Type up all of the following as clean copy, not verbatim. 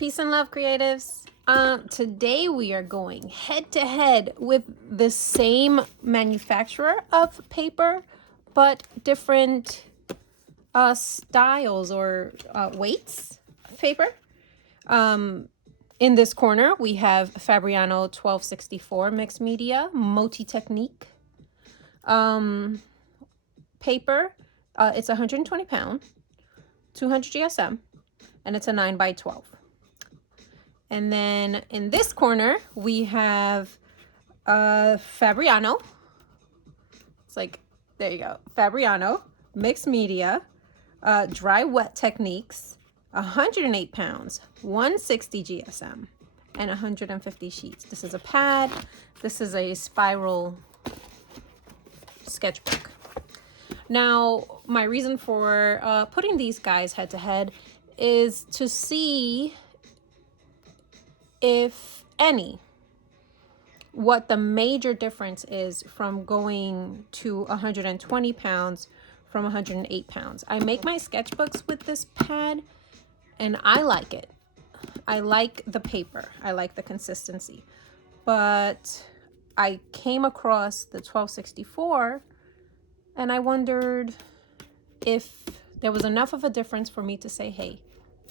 Peace and love, creatives. Today we are going head to head with the same manufacturer of paper, but different styles or weights of paper. In this corner, we have Fabriano 1264 mixed media multi-technique paper. It's 120 pound, 200 GSM, and it's a 9x12. And then in this corner, we have Fabriano. It's like, there you go. Fabriano, mixed media, dry wet techniques, 108 pounds, 160 GSM, and 150 sheets. This is a pad. This is a spiral sketchbook. Now, my reason for putting these guys head to head is to see, if any, what the major difference is from going to 120 pounds from 108 pounds. I make my sketchbooks with this pad and I like it. I like the paper. I like the consistency. But I came across the 1264 and I wondered if there was enough of a difference for me to say, hey,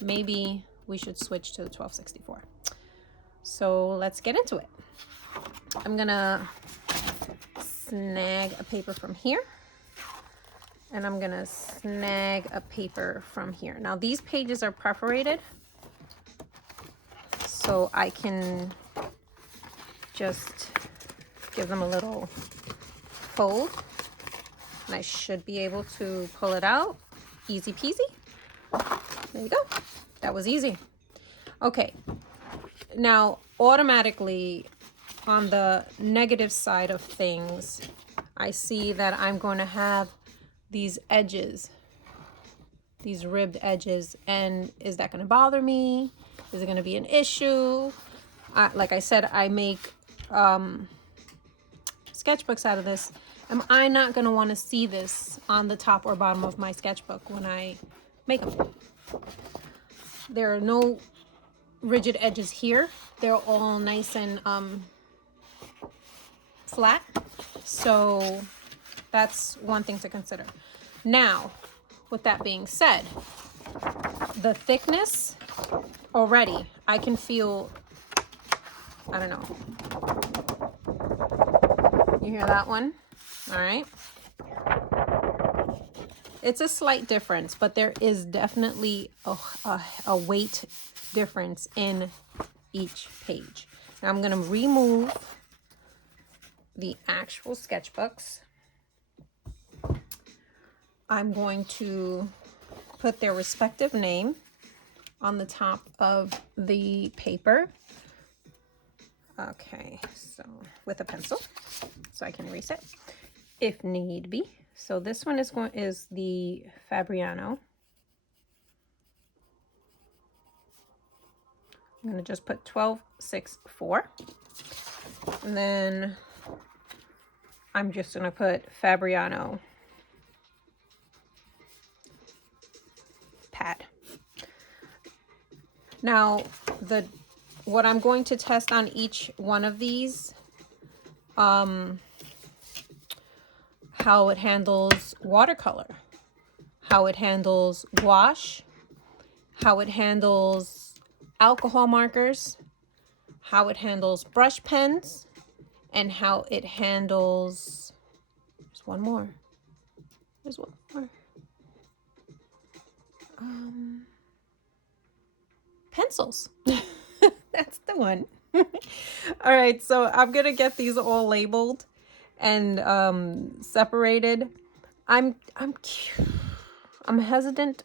maybe we should switch to the 1264. So let's get into it. I'm gonna snag a paper from here, and I'm gonna snag a paper from here. Now these pages are perforated, so I can just give them a little fold, and I should be able to pull it out. Easy peasy. There you go. That was easy. Okay. Now, automatically, on the negative side of things, I see that I'm going to have these edges, these ribbed edges, and is that going to bother me? Is it going to be an issue? Like I said, I make sketchbooks out of this. Am I not going to want to see this on the top or bottom of my sketchbook when I make them? There are no rigid edges here. They're all nice and flat, so that's one thing to consider. Now, with that being said, the thickness already, I can feel, I don't know, you hear that one? All right, it's a slight difference, but there is definitely a weight difference in each page. Now I'm going to remove the actual sketchbooks. I'm going to put their respective name on the top of the paper. Okay, so with a pencil, so I can erase it if need be. So this one is the Fabriano. I'm going to just put 1264, and then I'm just going to put Fabriano pad. Now, what I'm going to test on each one of these, how it handles watercolor, how it handles gouache, how it handles alcohol markers, how it handles brush pens, and how it handles, there's one more, pencils. That's the one. All right, so I'm gonna get these all labeled and separated. I'm hesitant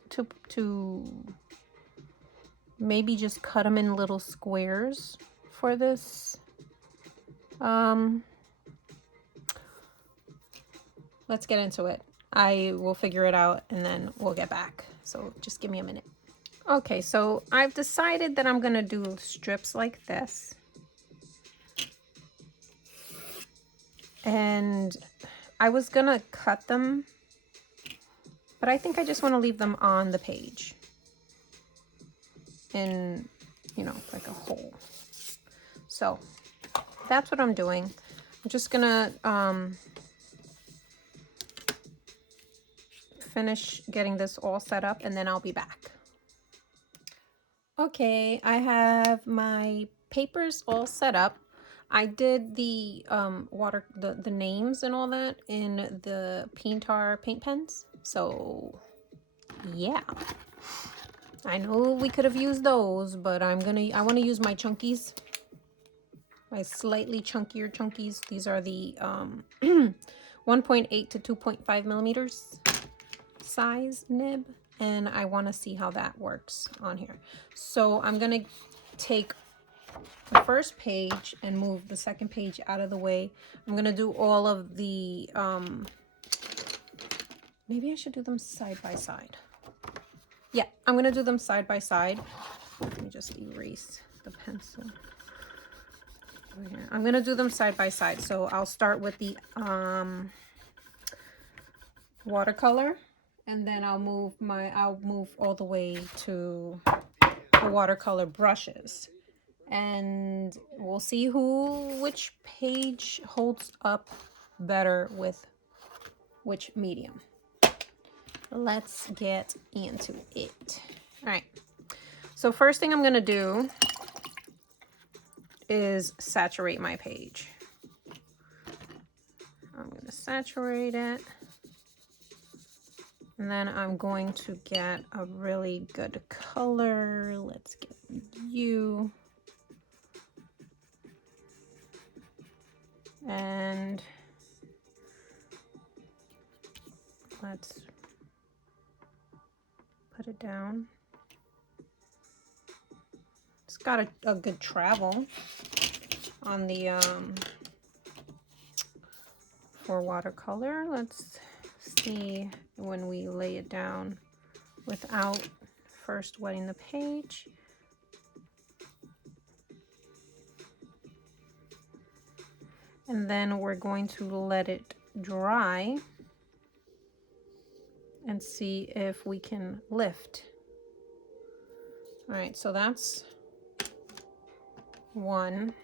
to maybe just cut them in little squares for this. Let's get into it. I will figure it out and then we'll get back. So just give me a minute. Okay, so I've decided that I'm gonna do strips like this. And I was gonna cut them, but I think I just wanna leave them on the page in you know, like a hole. So that's what I'm doing. I'm just gonna finish getting this all set up and then I'll be back. Okay, I have my papers all set up. I did the the names and all that in the Pintar paint pens. So yeah, I know we could have used those, but I want to use my chunkies, my slightly chunkier chunkies. These are the 1.8 to 2.5 millimeters size nib, and I want to see how that works on here. So I'm gonna take the first page and move the second page out of the way. I'm gonna do all of the maybe I should do them side by side. Yeah, I'm gonna do them side by side. Let me just erase the pencil. I'm gonna do them side by side. So I'll start with the watercolor, and then I'll move all the way to the watercolor brushes, and we'll see which page holds up better with which medium. Let's get into it. All right, so first thing I'm gonna do is saturate my page. I'm gonna saturate it, and then I'm going to get a really good color. Let's get you. And let's put it down. It's got a good travel on the for watercolor. Let's see when we lay it down without first wetting the page. And then we're going to let it dry and see if we can lift. All right, so that's one.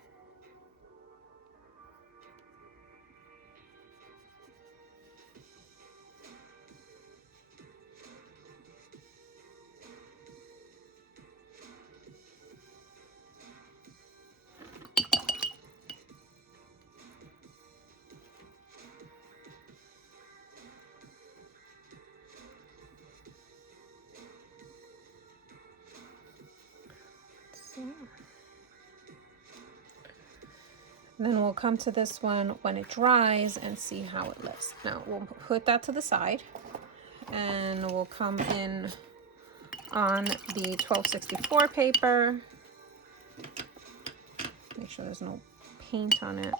Then we'll come to this one when it dries and see how it lifts. Now we'll put that to the side, and we'll come in on the 1264 paper. Make sure there's no paint on it.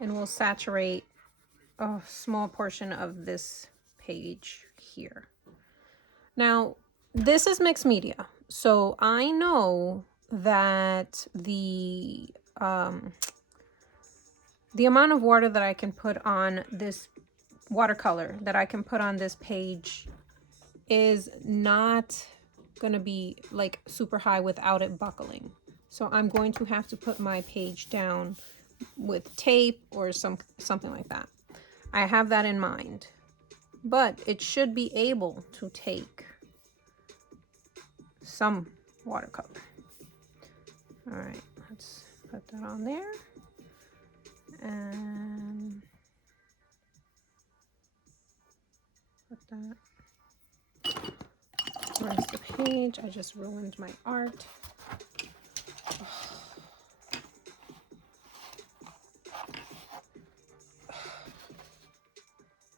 And we'll saturate a small portion of this page here. Now, this is mixed media, so I know that the amount of water that I can put on this watercolor that I can put on this page is not going to be like super high without it buckling. So I'm going to have to put my page down with tape or something like that. I have that in mind, but it should be able to take some watercolor. All right, let's put that on there. And put that. Where's the page? I just ruined my art.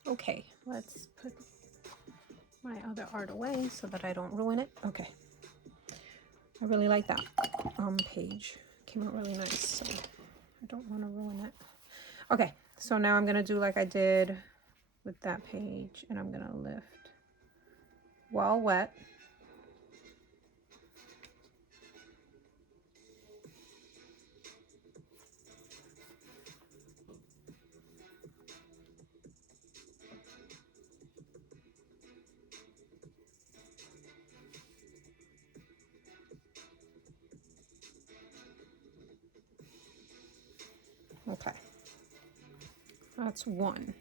Okay, let's put my other art away so that I don't ruin it. Okay. I really like that page. Came out really nice, so I don't want to ruin it. Okay, so now I'm going to do like I did with that page, and I'm going to lift while wet. Okay, that's one.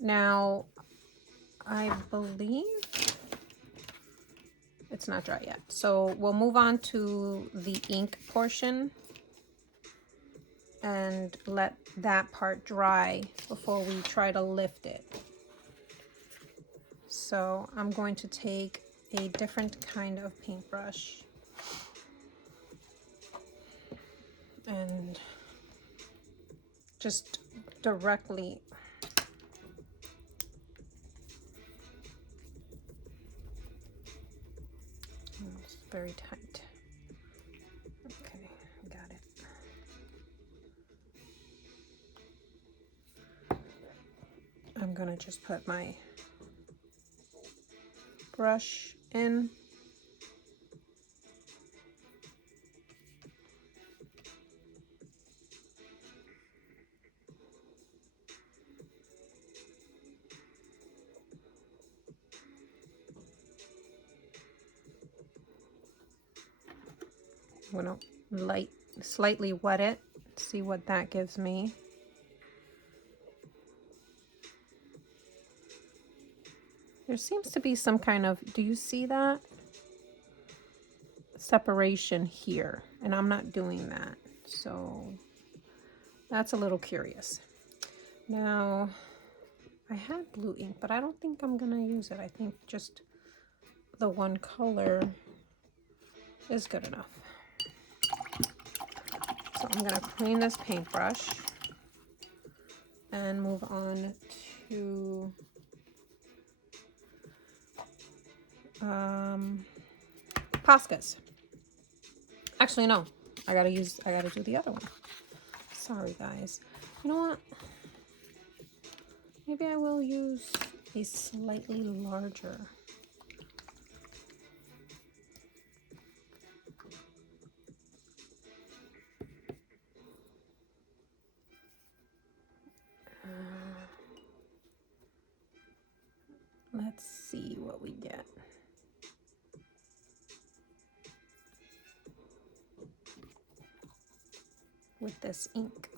Now, I believe it's not dry yet. So we'll move on to the ink portion and let that part dry before we try to lift it. So I'm going to take a different kind of paintbrush and just directly it's very tight. Okay, got it. I'm gonna just put my brush in. I'm gonna slightly wet it, see what that gives me. There seems to be some kind of, do you see that? Separation here, and I'm not doing that. So that's a little curious. Now, I had blue ink, but I don't think I'm gonna use it. I think just the one color is good enough. So I'm gonna clean this paintbrush and move on to Poscas. Actually, no, I gotta do the other one. Sorry, guys. You know what? Maybe I will use a slightly larger. Let's see what we get. With this ink.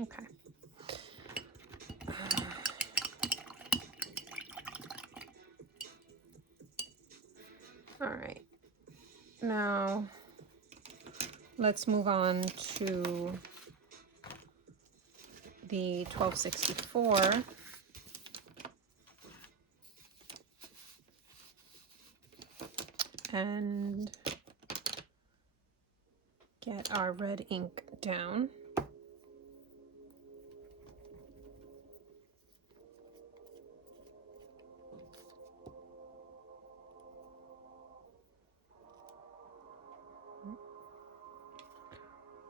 Okay. All right. Now, let's move on to the 1264. And get our red ink down.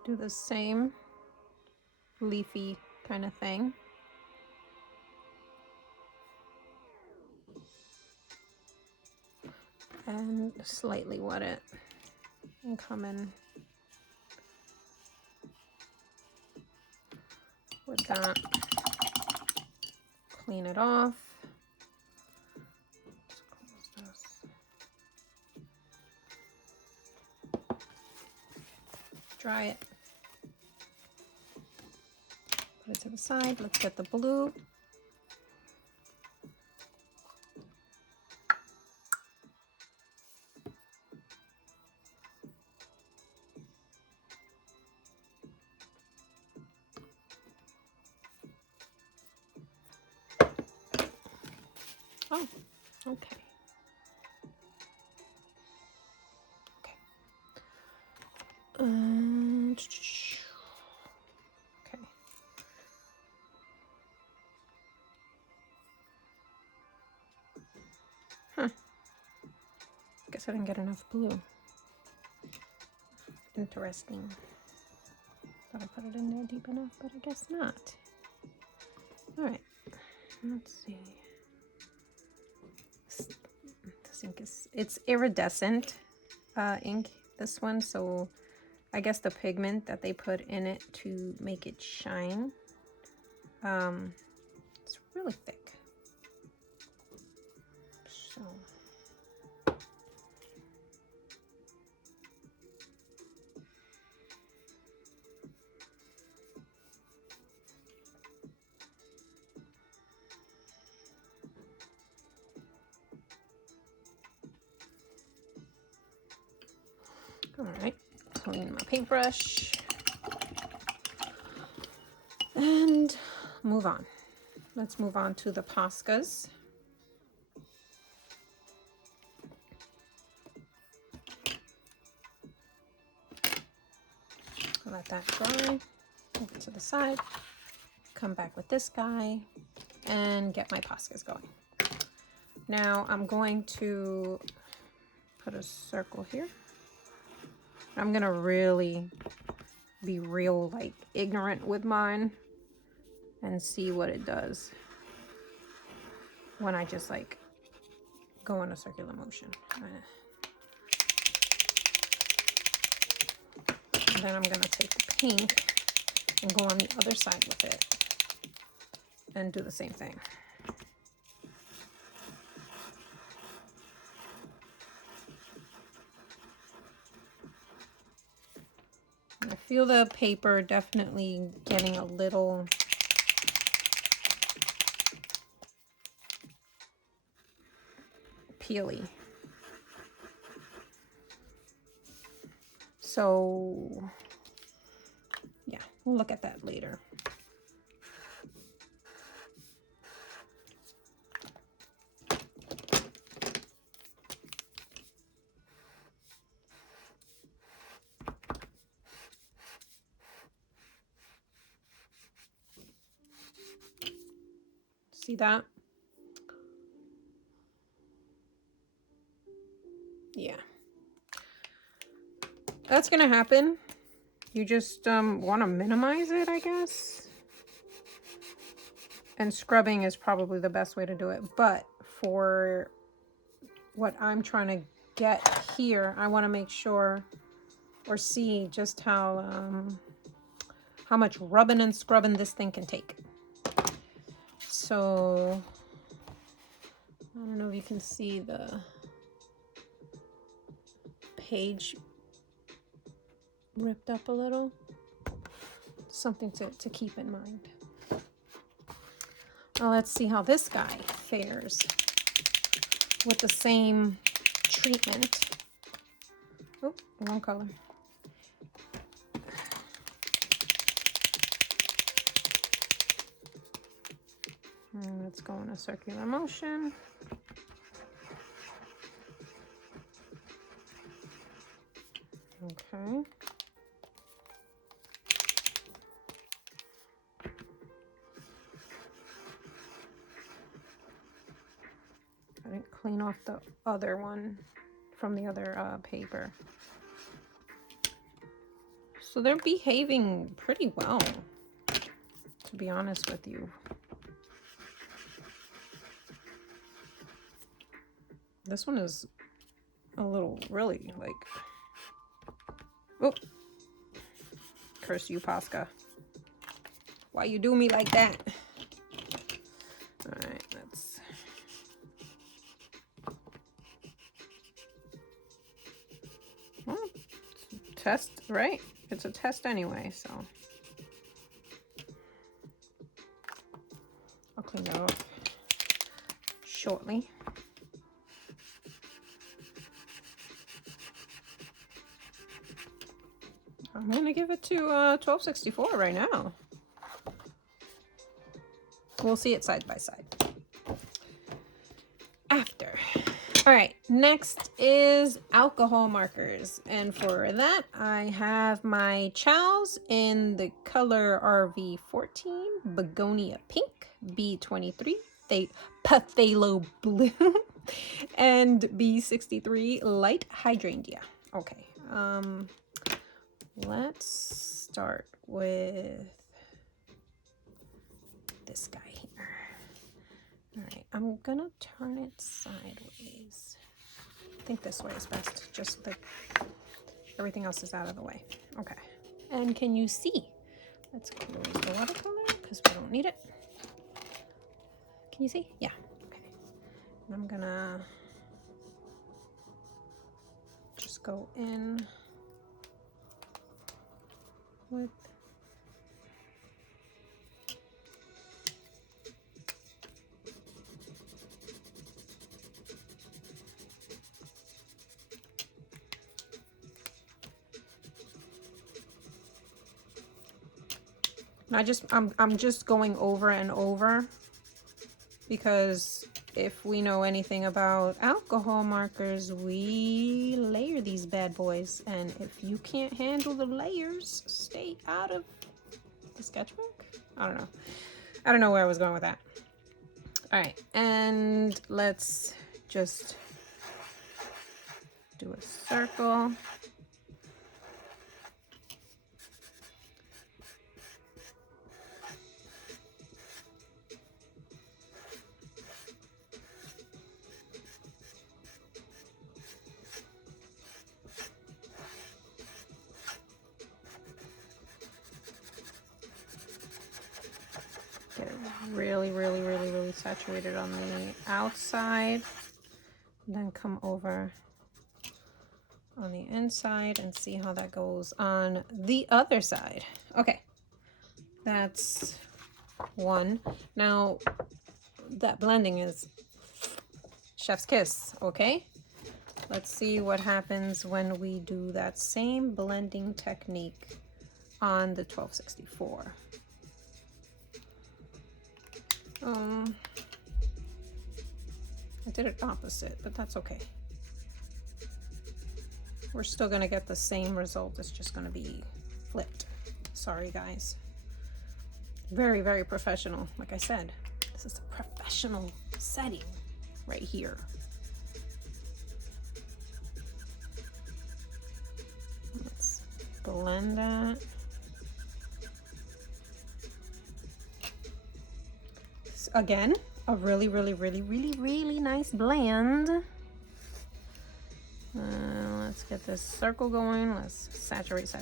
Do the same leafy kind of thing. And slightly wet it and come in with that. Clean it off. Let's close this. Dry it. Put it to the side. Let's get the blue. Oh, okay. Okay. Okay. Huh. Guess I didn't get enough blue. Interesting. Thought I put it in there deep enough, but I guess not. All right. Let's see. ink is, it's iridescent ink, this one, so I guess the pigment that they put in it to make it shine. It's really thick. So all right, clean my paintbrush and move on. Let's move on to the Poscas. Let that dry, move it to the side, come back with this guy and get my Poscas going. Now I'm going to put a circle here. I'm gonna really be real like ignorant with mine and see what it does when I just like go in a circular motion. And then I'm gonna take the pink and go on the other side with it and do the same thing. I feel the paper definitely getting a little peely. So yeah, we'll look at that later. See that? Yeah. That's gonna happen. You just want to minimize it, I guess. And scrubbing is probably the best way to do it. But for what I'm trying to get here, I want to make sure or see just how much rubbing and scrubbing this thing can take. So I don't know if you can see the page ripped up a little. Something to keep in mind. Now let's see how this guy fares with the same treatment. Oh, wrong color. And let's go in a circular motion. Okay. I didn't clean off the other one from the other paper. So they're behaving pretty well, to be honest with you. This one is a little really like, oh, curse you, Posca. Why you do me like that? All right, let's. Well, test, right? It's a test anyway, so. I'll clean that off shortly. I'm gonna give it to 1264 right now. We'll see it side by side after. All right, next is alcohol markers. And for that, I have my Chows in the color RV14, Begonia Pink, B23, Phthalo Blue, and B63, Light Hydrangea. Okay, let's start with this guy here. All right, I'm gonna turn it sideways. think this way is best, just that everything else is out of the way. Okay. And can you see? Let's close the watercolor because we don't need it. Can you see? Yeah. Okay. And I'm gonna just go in with I'm just going over and over, because if we know anything about alcohol markers, we layer these bad boys, and if you can't handle the layers, stay out of the sketchbook. I don't know where I was going with that. All right, and let's just do a circle. Get it really saturated on the outside, and then come over on the inside and see how that goes on the other side. Okay, that's one. Now that blending is chef's kiss. Okay, let's see what happens when we do that same blending technique on the 1264. I did it opposite, but that's okay. We're still gonna get the same result. It's just gonna be flipped. Sorry, guys. Very professional. Like I said, this is a professional setting right here. Let's blend that. Again, a really nice blend. Let's get this circle going. Let's saturate.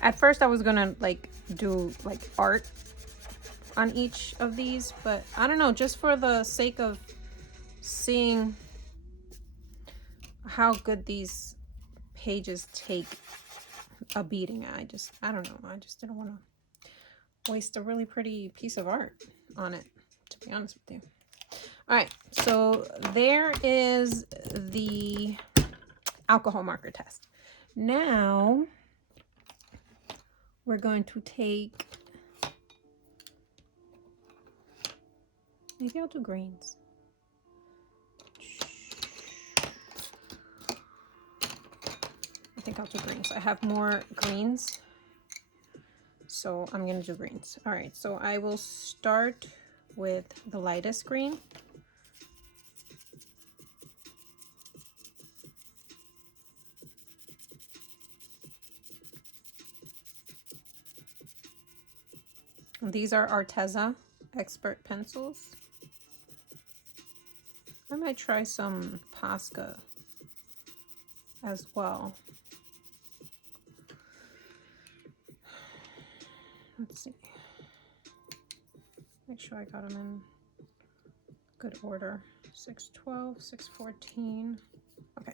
At first I was gonna like do like art on each of these, but I don't know, just for the sake of seeing how good these pages take a beating, I don't know, I just didn't want to waste a really pretty piece of art on it, to be honest with you. All right, so there is the alcohol marker test. Now we're going to take, maybe I'll do greens. I think I'll do greens. I have more greens, so I'm gonna do greens. All right, so I will start with the lightest green. These are Arteza Expert pencils. I might try some Posca as well. Let's see. Make sure I got them in good order. 612, 614. Okay.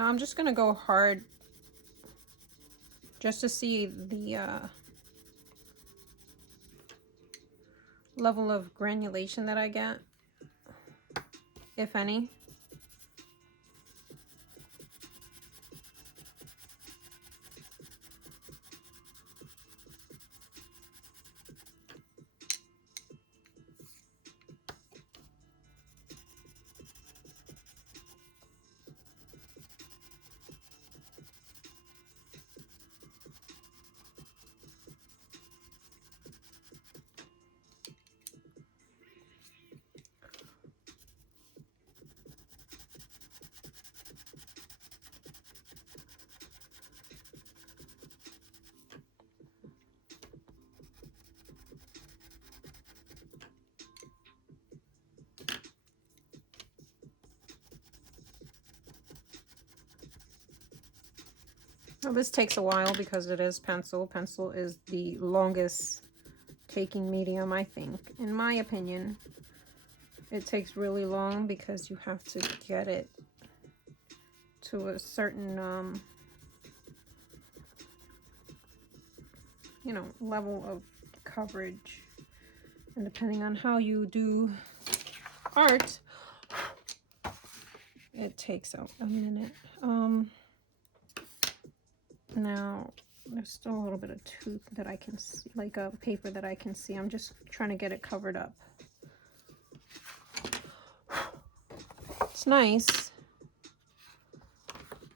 Now I'm just gonna go hard just to see the level of granulation that I get, if any. Well, this takes a while because it is pencil. Pencil is the longest taking medium, I think. In my opinion, it takes really long because you have to get it to a certain, you know, level of coverage. And depending on how you do art, it takes a minute. Now, there's still a little bit of tooth that I can see, like a paper that I can see. I'm just trying to get it covered up. It's nice.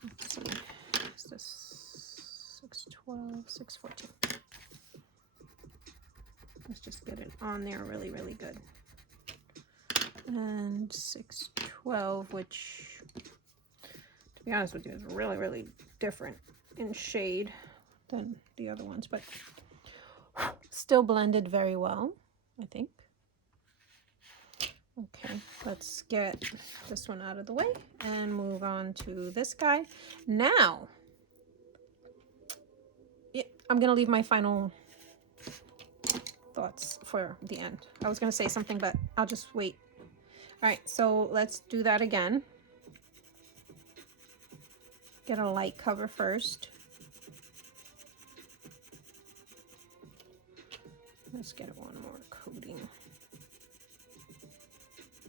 Let's see. Is this 612, 614? Let's just get it on there really, really good. And 612, which, to be honest with you, is really, really different in shade than the other ones, but still blended very well, I think. Okay, let's get this one out of the way and move on to this guy. Now, I'm gonna leave my final thoughts for the end. I was gonna say something, but I'll just wait. All right, so let's do that again. Get a light cover first. Let's get one more coating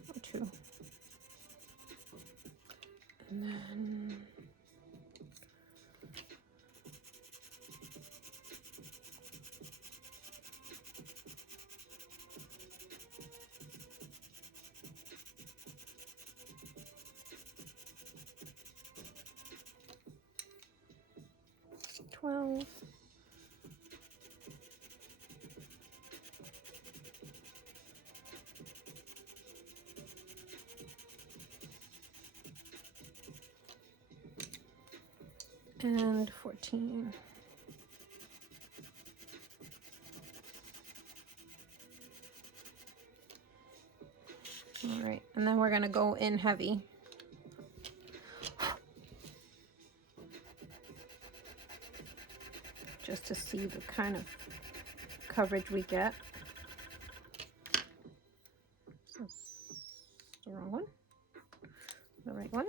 or two. And then $12. And 14. All right, and then we're gonna go in heavy. Just to see the kind of coverage we get. That's the wrong one. The right one.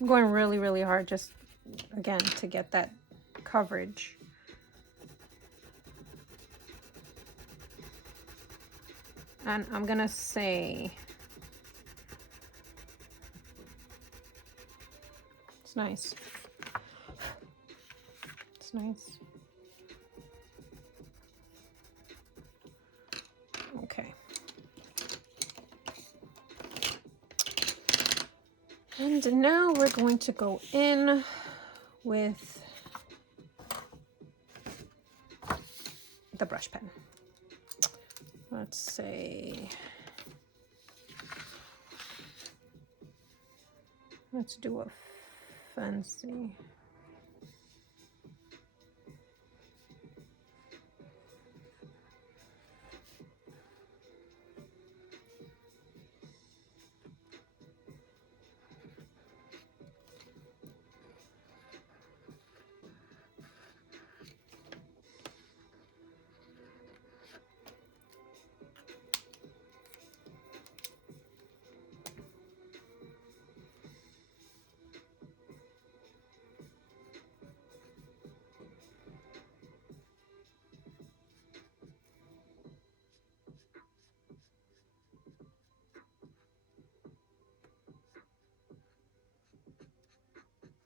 I'm going really, really hard just, again, to get that coverage. And I'm gonna say, it's nice. It's nice. Okay. And now we're going to go in with the brush pen. Let's say, let's do a fancy.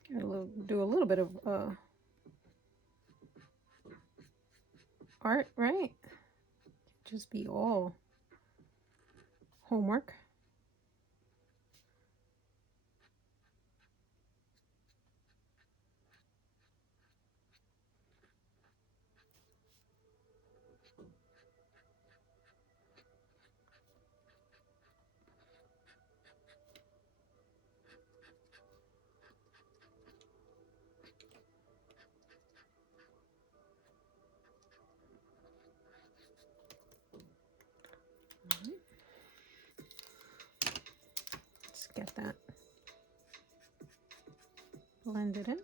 do a little bit of art, right? Just be all homework. Let's get that blended in.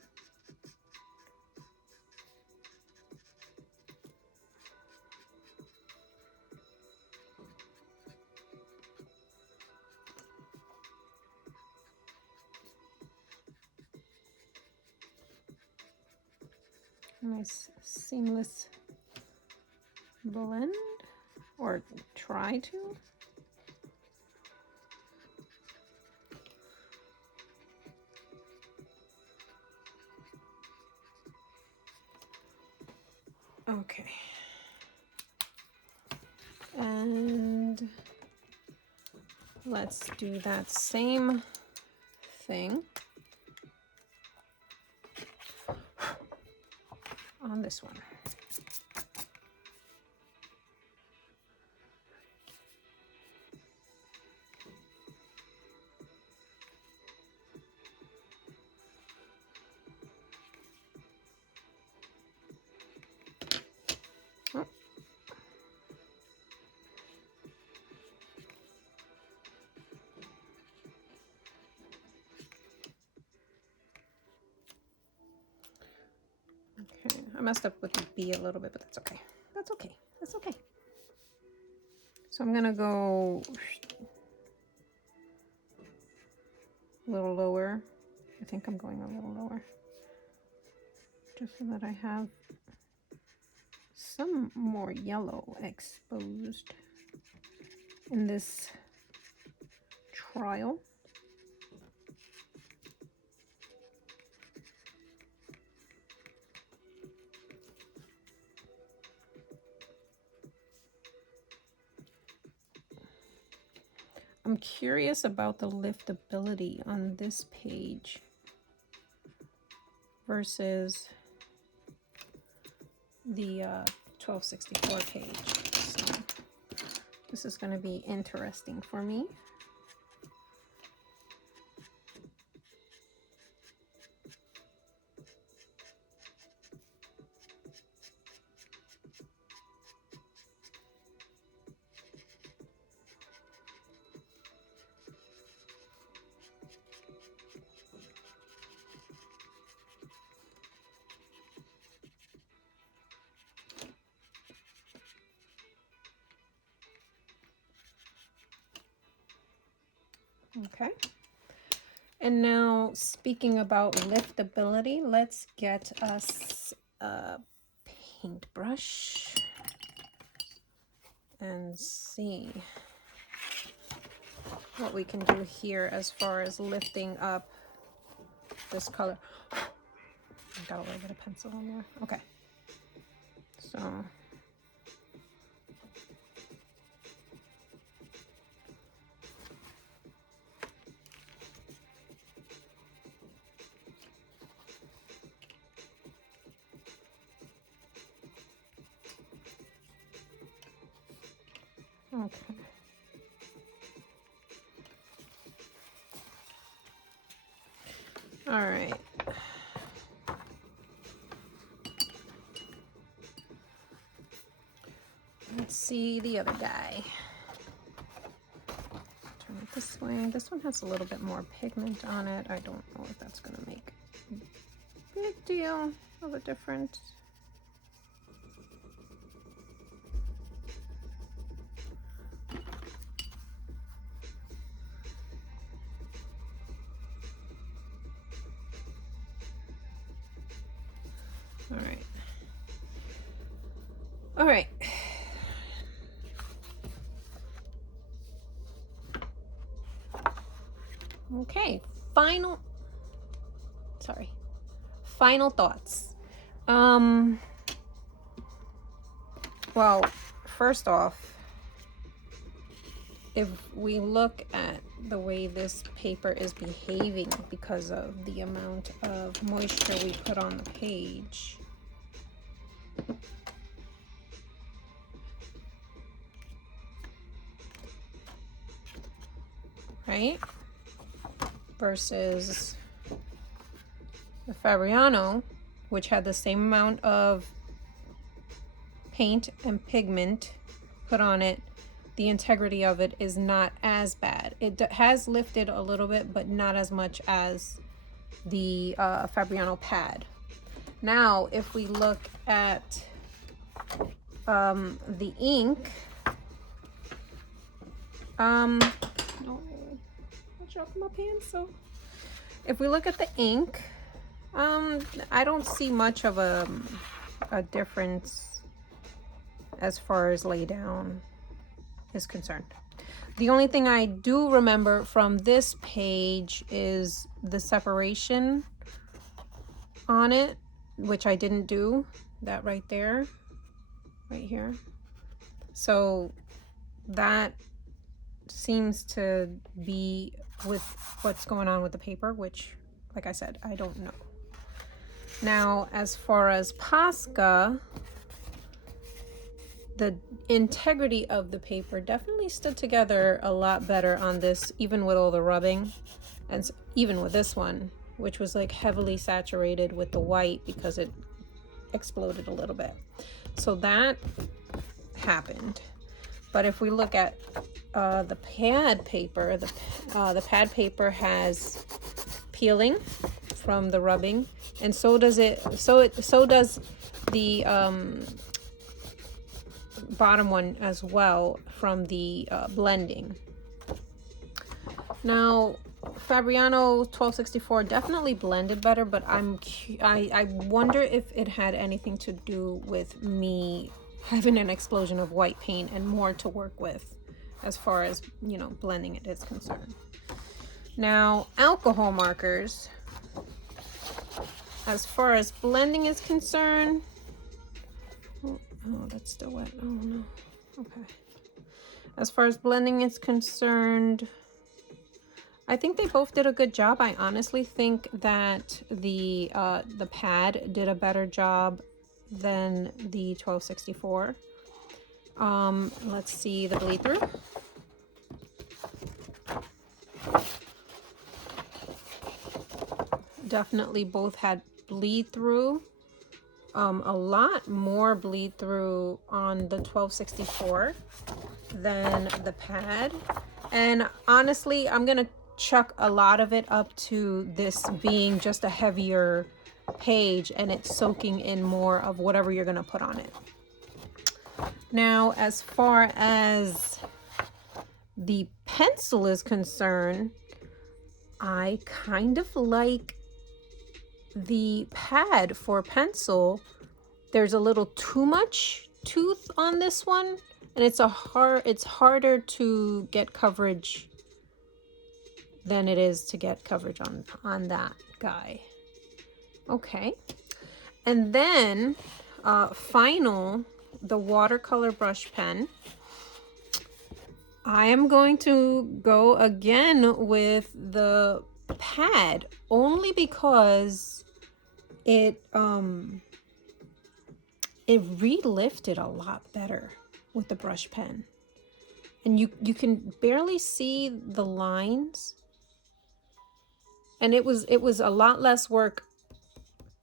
Nice seamless blend, or try to. Okay. And let's do that same thing on this one. Oh. Okay, I messed up with the B a little bit, but that's okay. That's okay. That's okay. So I'm gonna go a little lower. I think I'm going a little lower, just so that I have some more yellow exposed in this trial. I'm curious about the liftability on this page versus the 1264 page. So this is going to be interesting for me. Okay. And now, speaking about liftability, let's get us a paintbrush and see what we can do here as far as lifting up this color. I got a little bit of pencil on there. Okay. So okay. All right. Let's see the other guy. Turn it this way. This one has a little bit more pigment on it. I don't know if that's going to make a big deal of a difference. All right. All right. Okay, sorry. final thoughts. Well, first off, if we look at the way this paper is behaving because of the amount of moisture we put on the page, right? Versus the Fabriano, which had the same amount of paint and pigment put on it, the integrity of it is not as bad. It has lifted a little bit, but not as much as the Fabriano pad. Now, if we look at the ink, no, I dropped my pencil. If we look at the ink, I don't see much of a difference as far as lay down is concerned. The only thing I do remember from this page is the separation on it, which I didn't do. That right there, right here. So that seems to be with what's going on with the paper, which, like I said, I don't know. Now, as far as Posca, the integrity of the paper definitely stood together a lot better on this, even with all the rubbing, and even with this one, which was like heavily saturated with the white because it exploded a little bit. So that happened. But if we look at the pad paper, the pad paper has peeling from the rubbing, and so does it. So does the bottom one as well from the blending. Now, Fabriano 1264 definitely blended better, but I wonder if it had anything to do with me having an explosion of white paint and more to work with as far as, you know, blending it is concerned. Now, alcohol markers, as far as blending is concerned, oh, that's still wet. Oh no. Okay. As far as blending is concerned, I think they both did a good job. I honestly think that the pad did a better job than the 1264. Let's see the bleed through. Definitely both had bleed through. A lot more bleed through on the 1264 than the pad. And honestly, I'm gonna chuck a lot of it up to this being just a heavier page and it's soaking in more of whatever you're gonna put on it. Now, as far as the pencil is concerned, I kind of like the pad for pencil. There's a little too much tooth on this one, and it's harder to get coverage than it is to get coverage on that guy. Okay, and then the watercolor brush pen. I am going to go again with the pad only because it re-lifted a lot better with the brush pen, and you can barely see the lines, and it was a lot less work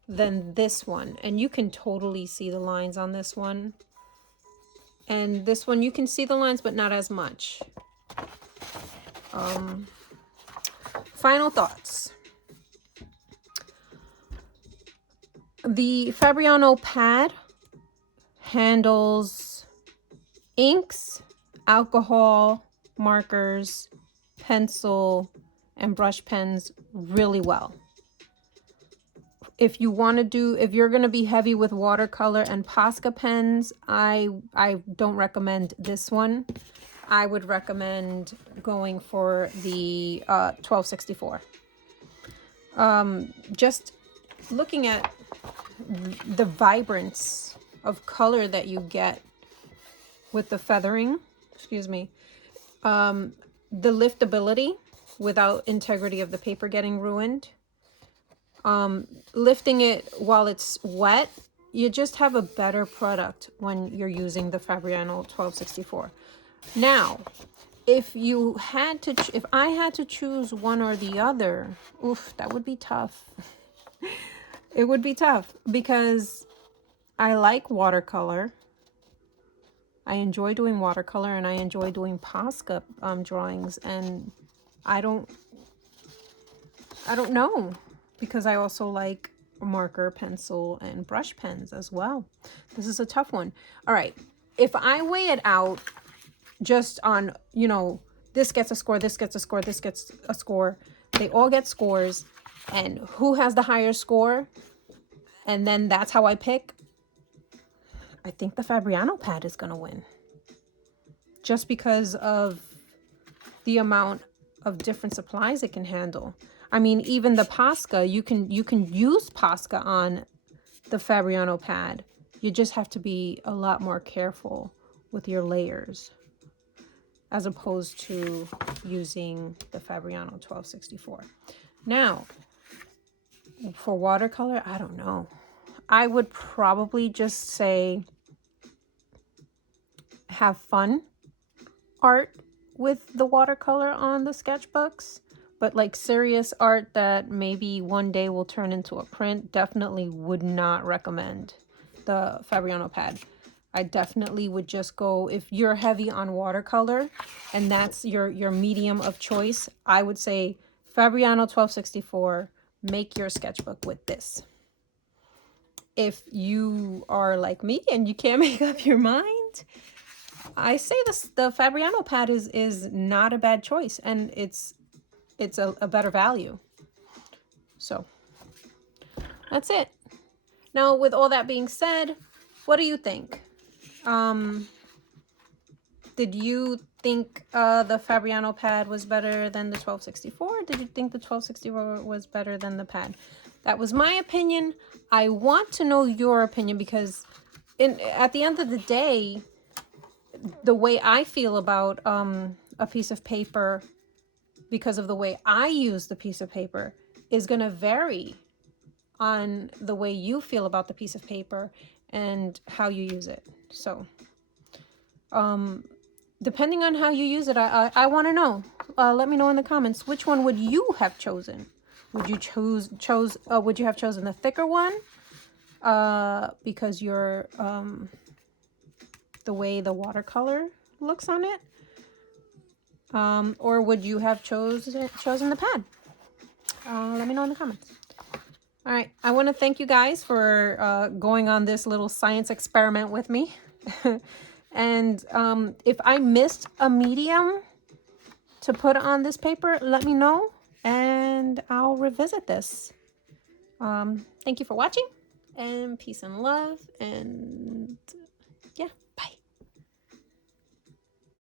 than this one, and you can totally see the lines on this one, and this one you can see the lines but not as much. Final thoughts. The Fabriano pad handles inks, alcohol, markers, pencil, and brush pens really well. If you're going to be heavy with watercolor and Posca pens, I don't recommend this one. I would recommend going for the 1264. Just looking at the vibrance of color that you get with the feathering, excuse me, the liftability without integrity of the paper getting ruined, lifting it while it's wet, you just have a better product when you're using the Fabriano 1264. Now, if I had to choose one or the other, oof, that would be tough. It would be tough because I like watercolor. I enjoy doing watercolor and I enjoy doing Posca drawings, and I don't know, because I also like marker, pencil, and brush pens as well. This is a tough one. All right, if I weigh it out just on, you know, this gets a score, this gets a score, this gets a score, they all get scores, and who has the higher score, and then that's how I pick, I think the Fabriano pad is going to win. Just because of the amount of different supplies it can handle. I mean, even the Posca, you can use Posca on the Fabriano pad. You just have to be a lot more careful with your layers as opposed to using the Fabriano 1264. Now, for watercolor, I don't know. I would probably just say have fun art with the watercolor on the sketchbooks, but like serious art that maybe one day will turn into a print, definitely would not recommend the Fabriano pad. I definitely would just go, if you're heavy on watercolor and that's your medium of choice, I would say Fabriano 1264, make your sketchbook with this. If you are like me and you can't make up your mind, I say the Fabriano pad is not a bad choice, and it's a better value. So that's it. Now, with all that being said, what do you think? Did you think the Fabriano pad was better than the 1264? Did you think the 1264 was better than the pad? That was my opinion. I want to know your opinion, because at the end of the day, the way I feel about a piece of paper, because of the way I use the piece of paper, is going to vary on the way you feel about the piece of paper and how you use it. So, depending on how you use it, I want to know. Let me know in the comments, which one would you have chosen? Would you would you have chosen the thicker one? Because you're the way the watercolor looks on it, or would you have chosen the pad? Let me know in the comments. All right, I want to thank you guys for going on this little science experiment with me. And if I missed a medium to put on this paper, let me know and I'll revisit this. Thank you for watching, and peace and love, and yeah.